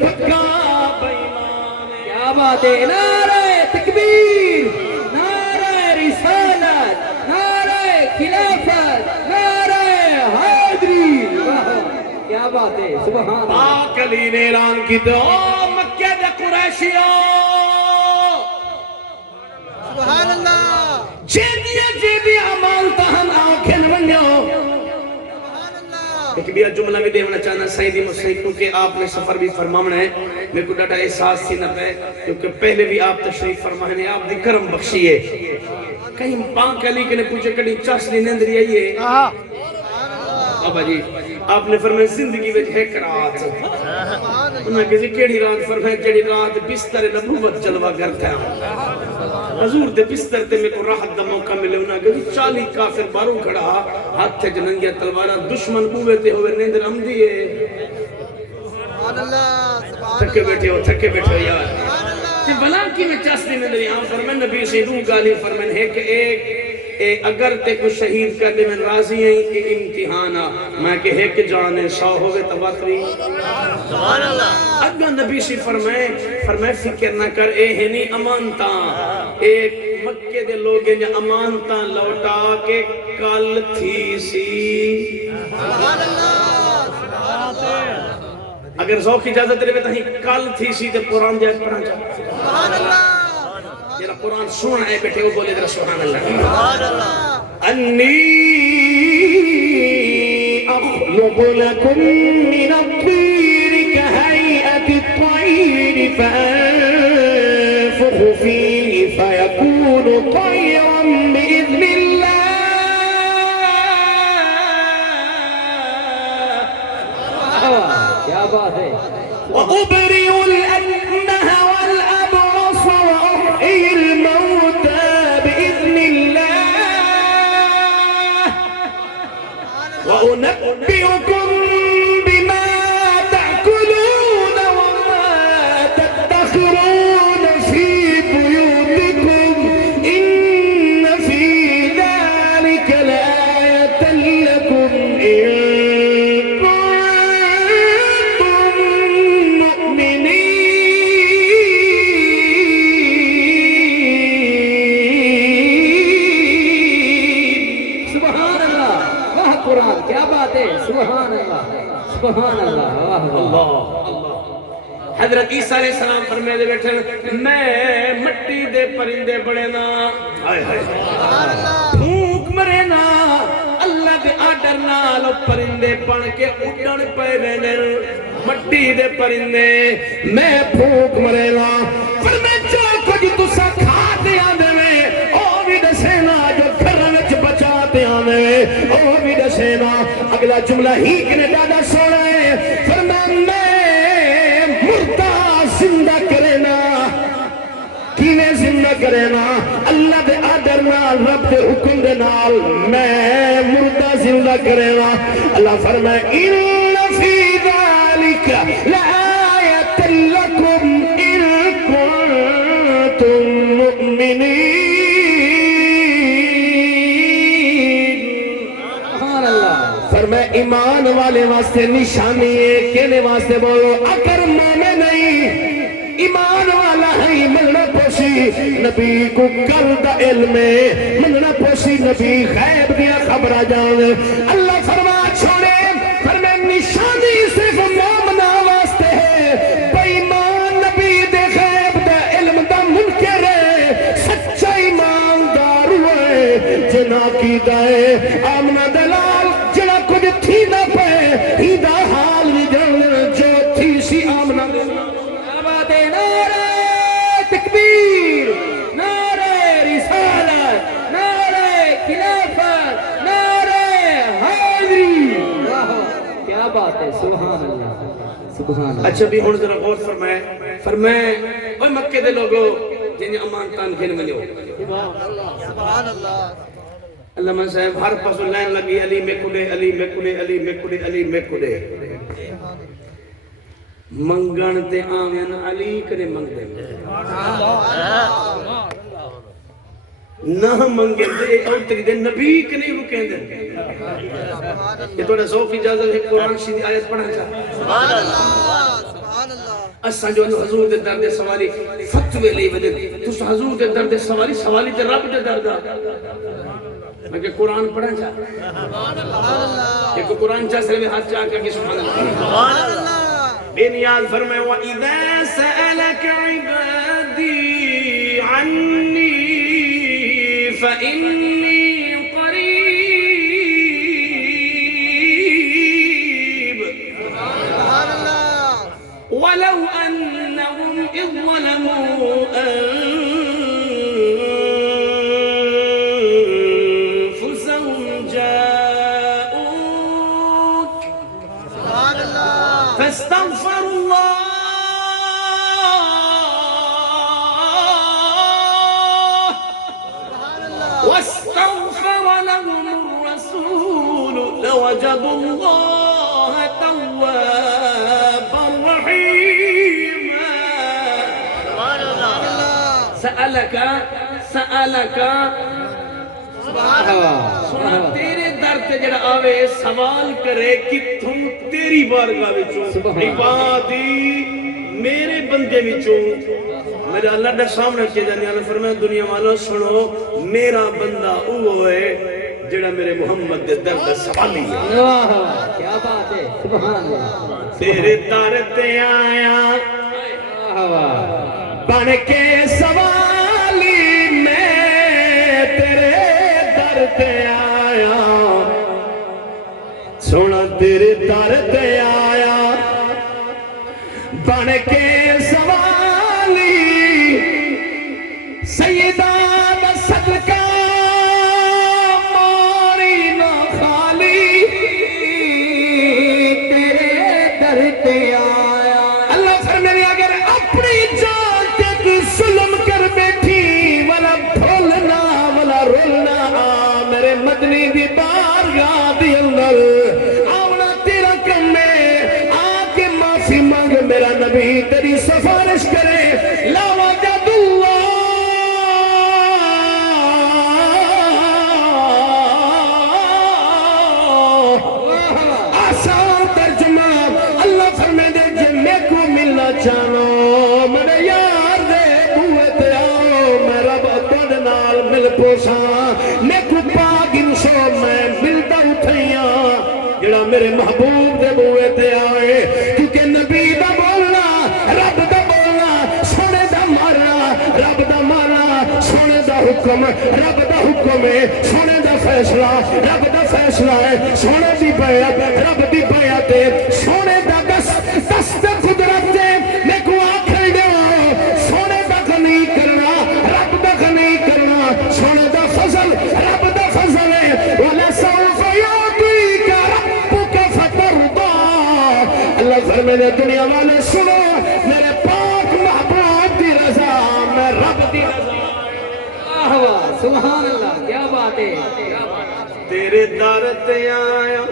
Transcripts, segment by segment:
پکا بیمان کیا بات ہے نعرہ تکبیر نعرہ رسالت نعرہ خلافت نعرہ حیدری کیا بات ہے سبحان پاک علی نے اعلان کی تو مکہ دے قریشیوں سبحان اللہ جیدی امانتا ہم آنکھیں ونیو ایک بھی جملہ میں دیونا چاہنا سیدی مسیح کیونکہ آپ نے سفر بھی فرمانا ہے میرے کو ڈاٹا احساس تھی نہ پہ کیونکہ پہلے بھی آپ تشریف فرمانے آپ دی کرم بخشیے کہیں پاک علی کے نے پوچھے کڑی چاشنی نیندری آئیے بابا جی آپ نے فرمائے زندگی میں ایک رات انہوں نے کسی کیڑی رات فرمائے کیڑی رات بستر نبوت جلوہ کرتا ہے حضور دے بستر تے میں کو راحت دا موقع ملے انہاں کہ 40 کافر باروں کھڑا ہاتھ تے جننگیا تلوارا دشمن بوے تے ہوئے نیندر ہم دیئے تھکے بیٹھے ہو یار تے بلا کی میں چاستی نیندر یہاں فرمائے نبی سے روح گالی فرمائے ہے کہ ایک اگر تے کو شہید کر دے میں راضی ہیں کہ امتحانا میں کہ ہے کہ جانے 100 ہوئے تواتری سبحان اللہ اگر نبی سے فرمائے فکر نہ کر اے ہنی امانتا ایک مکہ دے لوگیں جو امانتا لوٹا کے کل تھی سی سبحان اللہ اگر ذوق اجازت دے تو ہی کل تھی سی تے قرآن جائز پڑھا چاہتا سبحان اللہ جرا قرآن سونا ہے بیٹھے وہ بولے در سبحان اللہ انی اخلق لکم من الطیر کہیئت الطیر فانفخ فیہ فیکون طیرا بإذن اللہ کیا بات ہے وَأُبْرِئُ الْأَكْمَحَ وَالْأَبْرَصَ وَأُحْيِي الْمَوْتَى بِإِذْنِ اللَّهِ وَأُنَبِّئُكُم بِمَا تَأْكُلُونَ وَمَا تَدَّخِرُونَ فِي بُيُوتِكُمْ إِنَّ فِي ذَلِكَ لَآيَةً لَكُمْ إِن سبحان اللہ اللہ حضرت عیسیٰ علیہ السلام فرمائے دے بیٹھے میں مٹی دے پرندے بڑے نا بھوک مرے نا اللہ دے آڈر نالو پرندے بن کے اڑن پہ وینر مٹی دے پرندے میں بھوک مرے نا پر میں جو کچھ تسا کھا دیا دے میں او بھی دسینا جو گھرنچ بچا دیا دے او بھی دسینا اگلا جملہ ہی کنے دادا سونا ہے فرمان میں مردہ زندہ کرینا کینے زندہ کرینا اللہ دے آدر نال رب دے حکم دے نال میں مردہ زندہ کرینا اللہ فرمائے اِنَّ فِي ذَلِكَ لَآيَةً لَكُمْ إِن كُنتُم مُؤْمِنِينَ میں ایمان والے واسطے نشانی ہے کہنے واسطے بولو اگر مومن نہیں ایمان والا ہے ملنا پوشی نبی کو کردہ علم ملنا پوشی نبی غیب دیا خبرہ جانے اللہ فرما چھوڑے فرمائے نشانی صرف مومنہ واسطے ہے بائیمان نبی دے غیب دا علم دا منکر ہے سچا ایمان دار ہوئے جنا کی دائے آمنہ دلال جڑا کچھ تھی نہ پہ ہی دا حال بھی جانے جو تھی سی آمنہ آباد نعرہ تکبیر نعرہ رسالت نعرہ خلافت نعرہ حیدری کیا بات ہے سبحان اللہ سبحان اللہ اچھا بھی ہون ذرا غور فرمائے اوہ مکہ دے لوگو جنہیں امانتان گھن منیو سبحان اللہ علامہ صاحب ہر پاس لائن لگی علی میں کڑے علی میں کڑے علی میں کڑے علی میں کڑے منگن تے آمین علی کرے منگ دے نہ منگے دے اوتری دے نبی کے نہیں رکیں دے یہ توڑا ذوق اجازت ہے قرآن شیدی آیت پڑھا چاہتا سبحان اللہ اساں جو حضور دے درد سواری فتوے لئی ودے تس حضور دے درد سواری سوالی تے رب دے درد میں کہ قرآن پڑھا جا ایک قرآن چاہ سر میں ہاتھ چاہ کر کے سبحان اللہ بے نیاز فرمائے وَإِذَا سَأَلَكَ عِبَادِي عَنِّي فَإِنِّي قَرِيبٌ وَلَوْ أَنَّهُمْ إِذْ ظَلَمُوا أَنفُسَهُمْ جَاءُوكَ فاستغفروا الله واستغفر لهم الرسول لوجدوا الله توابا رحيما سألك سنا تیرے در تے جڑا آوے سوال کرے کہ تم تیری بارگاہ وچوں عبادی میرے بندے وچوں میرے اللہ دے سامنے کے جانے اللہ فرمایا دنیا والوں سنو میرا بندہ او ہے جڑا میرے محمد دے در دا سوالی ہے کیا بات ہے سبحان اللہ تیرے در تے آیا بن کے سوالی میں تیرے در تے آیا سونا تیرے در تے آیا بن کے سوالی سیدہ دا صدقہ ماری نہ خالی تیرے در تے آیا اللہ فرمانے اگر اپنی جان تے تو ظلم کر بیٹھی والا بھولنا والا رولنا میرے مدنی دی بارگاہ دی اندر آونا تیرا کرنے آکے معافی مانگ میرا نبی تیری سفارش کرے لا وجد اللہ آسان ترجمہ اللہ فرمائے دے جے میں کو ملنا چاہو میرے یار دے بوئے آؤ میں رب تھوڑے نال مل پوساں میں کو پاک انسو میں ملتا اٹھائیاں جڑا میرے محبوب دے بوئے تے آئے کیونکہ نبی دا بولنا رب دا بولنا سونے دا مارنا رب دا مارنا سونے دا حکم رب دا حکم ہے سونے دا فیصلہ رب دا فیصلہ ہے سونے دی بیعت رب دی بیعت ہے سونے دا دست قدرت ہے میں کو آکھر دے سونے دا نہیں کرنا رب دا نہیں کرنا سونے دا فضل رب دا فضل ہے وَلَا سَوْفَ يُعْطِيكَ رَبُّكَ فَتَرْضَى اللہ فرمائے دنیا والے سنو میرے پاک محبوب دی رضا میں رب دی رضا سبحان اللہ کیا بات ہے تیرے در تے آیا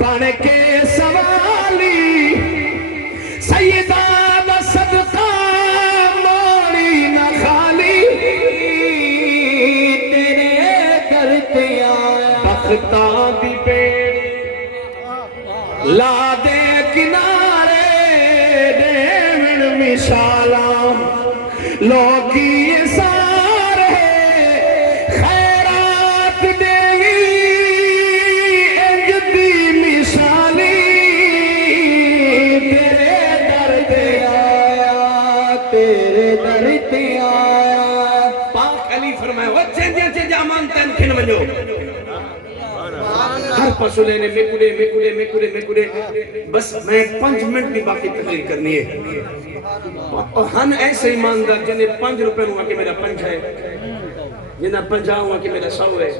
بن کے سوالی سیدہ دا صدقہ ماری نہ خالی تیرے در تے آیا بختاں دی پیڑ لا دے کنارے دیون مثالاں لوکی سارے خیرات دیوی انج دی مثالی تیرے در تے آیا تیرے در تے آیا پاک علی فرمائے وچے جے جامان تین کھن ونجو ہر پاسو لینے میکڑے بس میں 5 منٹ بھی باقی تقریر کرنی ہے اور ہن ایسے ایماندار جنہیں 5 روپے ہوا کہ میرا 5 ہے جنہیں 50 ہوا کہ میرا 100 ہے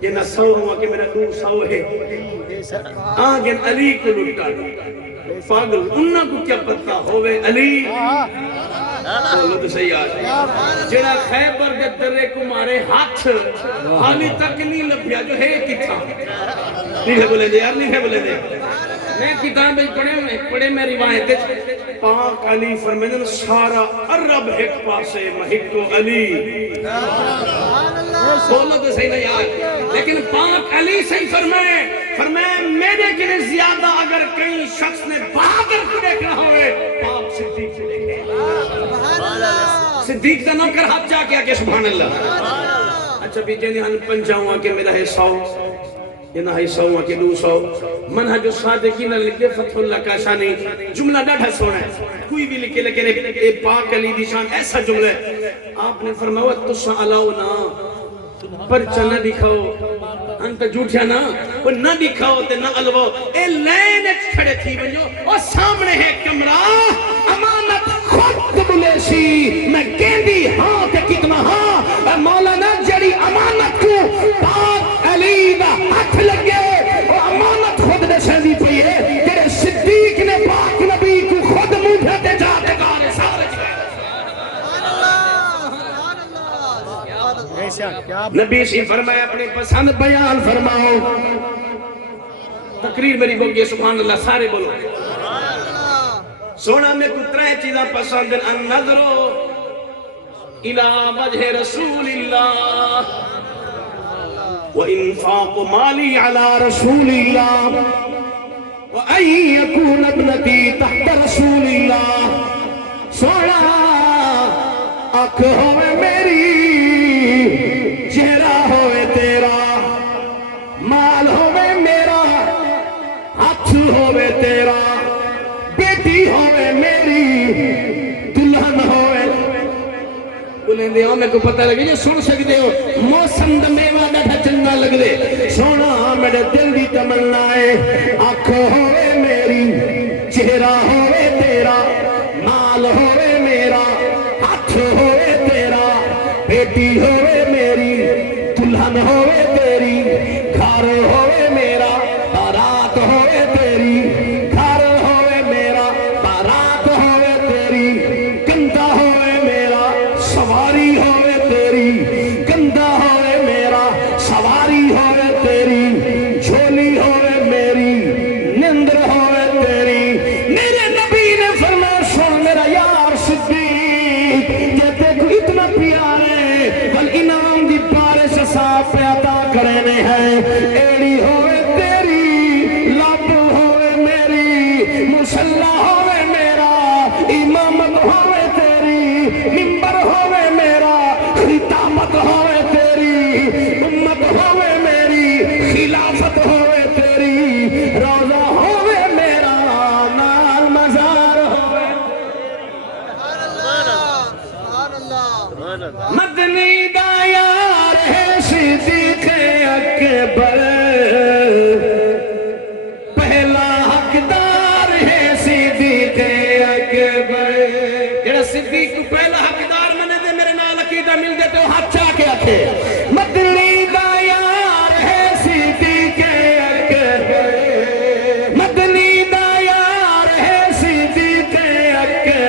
جنہیں 100 ہوا کہ میرا 200 ہے آگن علی کو لٹا پاگل انہاں کو کیا پتہ ہوئے علی بولو تو صحیح آج جڑا خیبر دے درے کو مارے ہاتھ حالی تک نہیں لبھیا جو ہے کتھا نہیں ہے بولے دے یار نہیں ہے بولے دے میں کتاب پڑھے میں روایت پاک علی فرمیدن سارا عرب ایک پاسے مہکو علی بولو تو صحیح نہ یار لیکن پاک علی صحیح فرمائے میرے کے زیادہ اگر کئی شخص نے بہادر کو دیکھنا ہوئے پاک صدیق کو دیکھے صدیق کا نوکر ہاتھ جا کے آکے سبحان اللہ اچھا بھی جنہی ہن پنجاؤں آکے میرا ہے 100 یہ نہ ہے 100 آکے 200 منہج الصادقین لکھے فتح اللہ کا شانی جملہ ڈاڑھا سونا ہے کوئی بھی لکھے لیکن اے پاک علی دی شان ایسا جملہ ہے آپ نے فرمایا تُسا علاؤنا پرچہ نہ دکھاؤ انت جھوٹیا نا وہ نہ دکھاؤ تے نہ الواؤ اے لین اچ کھڑے تھی بنجو اور سامنے ہے کمرہ امانت خود بلے سی میں کہندی ہاں تے کتنا ہاں اے مولانا جڑی امانت کو پاک علی دا ہاتھ لگے وہ امانت خود نے سہنی پئی ہے تیرے صدیق نے پاک نبی کو خود منہ تے جا کے گانے سارے نبی سی فرمائے اپنے پسند بیان فرماؤ تقریر میری بوگی سبحان اللہ سارے بولو سونا میں کترہ چیزاں پسند النظرو الہ وجہ رسول اللہ وانفاق مالی علی رسول اللہ وان یکون ابنتی تحت رسول اللہ سونا آنکھ ہوئے میری چہرہ ہوئے تیرا مال ہوئے میرا ہاتھ ہوئے تیرا بیٹی ہوئے میری دلہن ہوئے بولیں دے میں کو پتہ لگے جو سن سکتے ہو موسم دا میوہ ڈھا چنگا لگ دے سونا میرے دل دی تمنا ہے آنکھ ہوئے میری چہرہ ہوئے تیرا مال ہوئے میرا ہاتھ ہوئے تیرا بیٹی ہوئے میری دلہن ہوئے تیری گھر ہوئے میرا بارات ہوئے تیری گھر ہوئے میرا بارات ہوئے تیری گندہ ہوئے میرا سواری ہوئے تیری گندہ ہوئے میرا سواری ہوئے تیری جھولی ہوئے میری نندر ہوئے تیری میرے نبی نے فرمایا سن میرا یار صدیق یہ دیکھو اتنا پیارے بل انعام دی بارش صاحب پہ عطا کرنے ہیں ایڑی ہوئے تیری لب ہوئے میری مسلح ہوئے میرا امامت ہوئے تیری منبر ہوئے میرا خطابت ہوئے تیری امت ہوئے میری خلافت ہوئے تیری روزہ ہوئے میرا نال مزار ہوئے مدنی دا یار ہے صدیق اکبر پہلا حقدار ہے صدیق اکبر جڑا صدیق کو پہلا حقدار منے دے میرے نال عقیدہ مل دے تو ہاتھ چاہ کے آکھے مدنی دا یار ہے صدیق اکبر مدنی دا یار ہے صدیق اکبر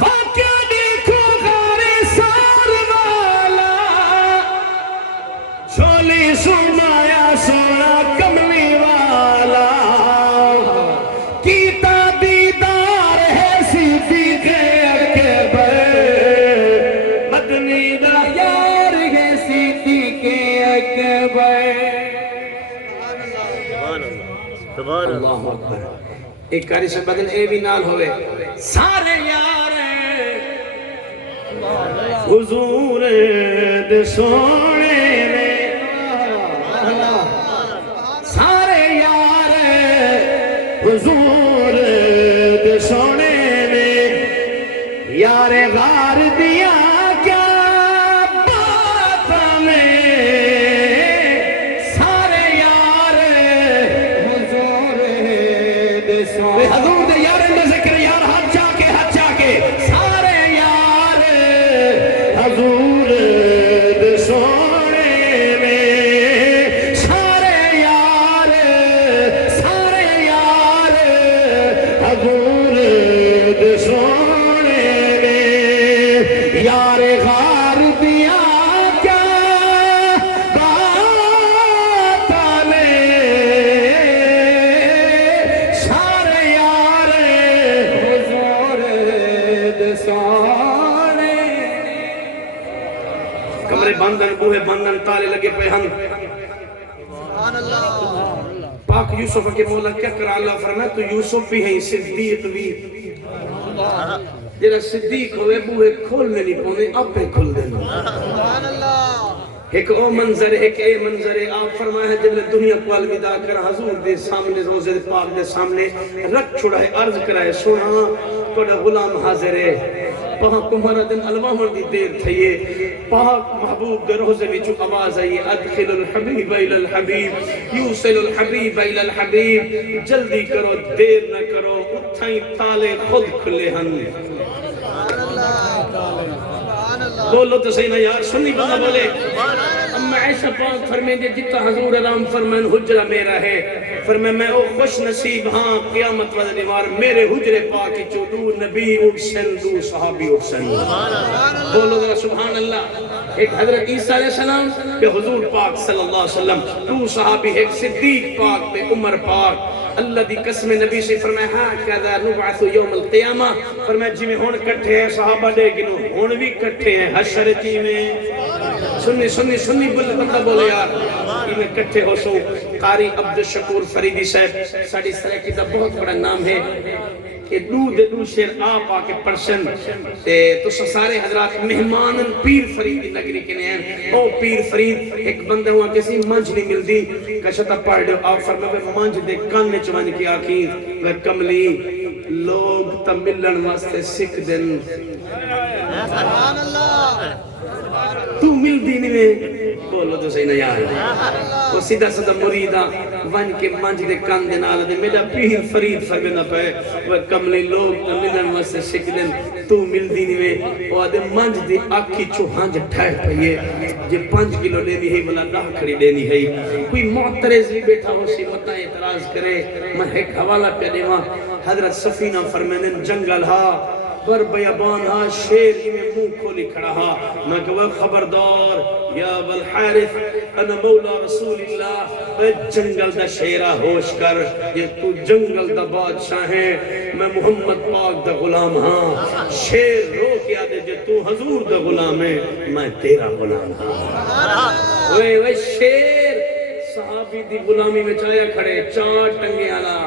واقعہ دیکھو غار سار والا چھولی سنایا سونا کملی والا کیتا دیدار ہے صدیق اکبر مدنی دا یار ہے صدیق اکبر اللہ اکبر ایک کاری سے بدل اے بھی نال ہوئے سارے یار حضور دے سونے نے سارے یار حضور دے سونے نے یار غار دیا کیا بات میں سارے یار حضور دے سونے حضور دے یار میں ذکر یار ہاتھ جا کے سارے یار حضور دے سونے میں سارے یار حضور دے سونے میں یار غار بندن بوہے بندن تالے لگے پہ ہم پاک یوسف کے مولا کیا کرا اللہ فرمایا تو یوسف بھی ہیں صدیق بھی جیرا صدیق ہوئے بوہے کھولنے نہیں پونے اب پہ کھول دینا ایک او منظر ایک اے منظر آپ فرمایا ہے جب دنیا کو الوداع کر حضور دے سامنے روزے پاک دے سامنے رکھ چھڑا ہے عرض کرائے سونا توڑا غلام حاضر ہے پاک کمہارا دن الوامن دی دیر تھئیے پاک محبوب دے روزے وچو آواز آئیے ادخل الحبیب الى الحبیب یوسل الحبیب الى الحبیب جلدی کرو دیر نہ کرو اتھائیں تالے خود کھلے ہن بولو تو صحیح نا یار سنی بندہ بولے اما عیشہ پاک فرمائیں دے جتا حضور رام فرمائیں حجرہ میرا ہے فرمائیں میں او خوش نصیب ہاں قیامت وزن دیوار میرے حجرے پاکی چو دو نبی اکسن دو صحابی اکسن بولو ذرا سبحان اللہ ایک حضرت عیسیٰ علیہ السلام کہ حضور پاک صلی اللہ علیہ وسلم دو صحابی ایک صدیق پاک پہ عمر پاک اللہ دی قسم نبی سے فرمائے ہاں کہذا نبعث یوم القیامہ فرمائے جی میں ہون کٹھے ہیں صحابہ دے گنو ہون بھی کٹھے ہیں حشر جی میں سنی بندہ بولے یار یہ میں کٹھے ہو سو قاری عبدالشکور فریدی صاحب ساڑی سرکی دا بہت بڑا نام ہے کہ دو شیر آپ آکے پرشن تو سارے حضرات مہمانن پیر فریدی نگری کے ہیں او پیر فرید ایک بندہ ہوا کسی منج نہیں مل دی کشتا پڑھ دے آپ فرمائے منج دے کان نے چوانی کی آکی وہ کملی لوگ تا ملن واسطے سکھ دن تو مل دینی میں بولو تو صحیح نہیں آئے وہ سیدھا سیدھا مریدہ ون کے منج دے کان دے نالا دے میرا پیر فرید فرمیدہ پہ وہ کملی لوگ تا ملن واسطے سکھ دن تو مل دینی میں وہ آدھے منج دے آکھی چوہانج ٹھائر پہیے جے 5 کلو لینی ہے بلا 10 کھڑی لینی ہے کوئی معترض بھی بیٹھا ہو سی مطا اعتراض کرے میں ایک حوالہ پہ دے وہاں حضرت سفینہ فرمیدن جنگل ہا بر بیابان ہا شیر ہی میں منہ کھولی کھڑا ہا میں کہا خبردار یا بالحارث انا مولا رسول اللہ اے جنگل دا شیرہ ہوش کر یہ تو جنگل دا بادشاہ ہے میں محمد پاک دا غلام ہاں شیر رو کیا دے جے تو حضور دا غلام ہے میں تیرا غلام ہاں وہ شیر صحابی دی غلامی میں چایا کھڑے 4 ٹنگے آلا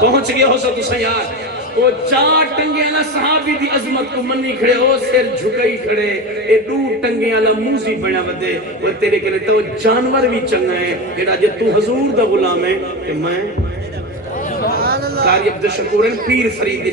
پہنچ گیا ہو سا تو سیار وہ 4 ٹنگے والا صحابی دی عظمت کو منی کھڑے ہو سر جھکائی کھڑے اے 2 ٹنگے والا موزی بڑا ودے وہ تیرے کے لئے تو جانور بھی چنگا ہے ایڈا جے تو حضور دا غلام ہے کہ میں قاری عبدالشکورن پیر فریدی